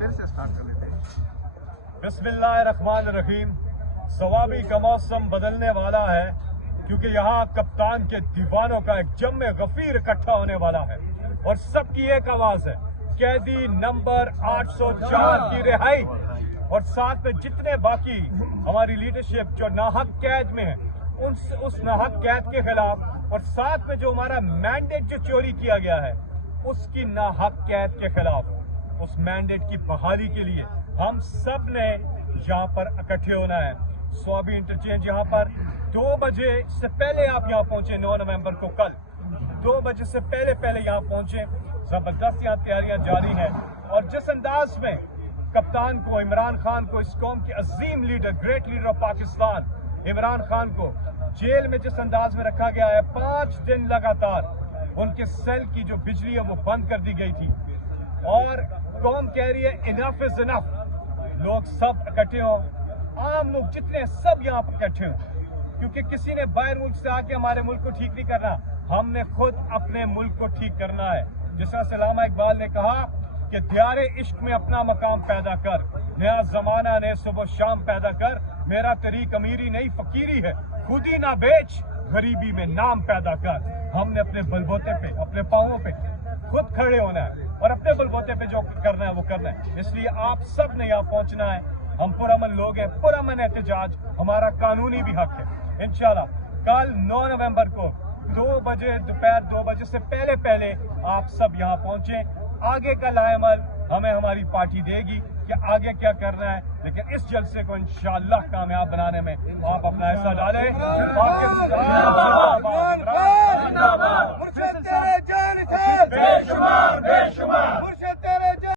پھر سے اسٹارٹ کر لیتے ہیں. بسم اللہ الرحمن الرحیم. ثوابی کا موسم بدلنے والا ہے کیونکہ یہاں کپتان کے دیوانوں کا ایک جم غفیر اکٹھا ہونے والا ہے اور سب کی ایک آواز ہے: قیدی نمبر 804 کی رہائی. اور ساتھ میں جتنے باقی ہماری لیڈرشپ جو ناحق قید میں ہے اس ناحق قید کے خلاف، اور ساتھ میں جو ہمارا مینڈیٹ جو چوری کیا گیا ہے اس کی ناحق قید کے خلاف، اس مینڈیٹ کی بحالی کے لیے ہم سب نے یہاں پر اکٹھے ہونا ہے. سوابی انٹرچینج یہاں پر 2 بجے سے پہلے آپ یہاں پہنچے. 9 نومبر کو کل 2 بجے سے پہلے یہاں پہنچے. زبردست یہاں تیاریاں جاری ہیں. اور جس انداز میں کپتان کو، عمران خان کو، اس قوم کے عظیم leader, great leader of Pakistan Imran Khan کو جیل میں جس انداز میں رکھا گیا ہے، 5 دن لگاتار ان کے سیل کی جو بجلی ہے وہ بند کر دی گئی تھی. اور قوم کہہ رہی ہے انف از انف. لوگ سب اکٹھے ہوں، عام لوگ جتنے سب یہاں پر اکٹھے ہوں، کیونکہ کسی نے باہر ملک سے آ کے ہمارے ملک کو ٹھیک نہیں کرنا، ہم نے خود اپنے ملک کو ٹھیک کرنا ہے. جس طرح سے علامہ اقبال نے کہا کہ دیار عشق میں اپنا مقام پیدا کر، نیا زمانہ نے صبح شام پیدا کر. میرا طریق امیری نہیں فقیری ہے، خود ہی نہ بیچ، غریبی میں نام پیدا کر. ہم نے اپنے بلبوتے پہ، اپنے پاؤں پہ خود کھڑے ہونا ہے اور اپنے بلبوتے پہ جو کرنا ہے وہ کرنا ہے. اس لیے آپ سب نے یہاں پہنچنا ہے. ہم پرامن لوگ ہیں، پرامن احتجاج ہمارا قانونی بھی حق ہے. انشاءاللہ کل 9 نومبر کو 2 بجے دوپہر 2 بجے سے پہلے آپ سب یہاں پہنچیں. آگے کا لائے عمل ہمیں ہماری پارٹی دے گی کہ آگے کیا کرنا ہے، لیکن اس جلسے کو انشاءاللہ کامیاب بنانے میں آپ اپنا حصہ ڈالیں. بے شمار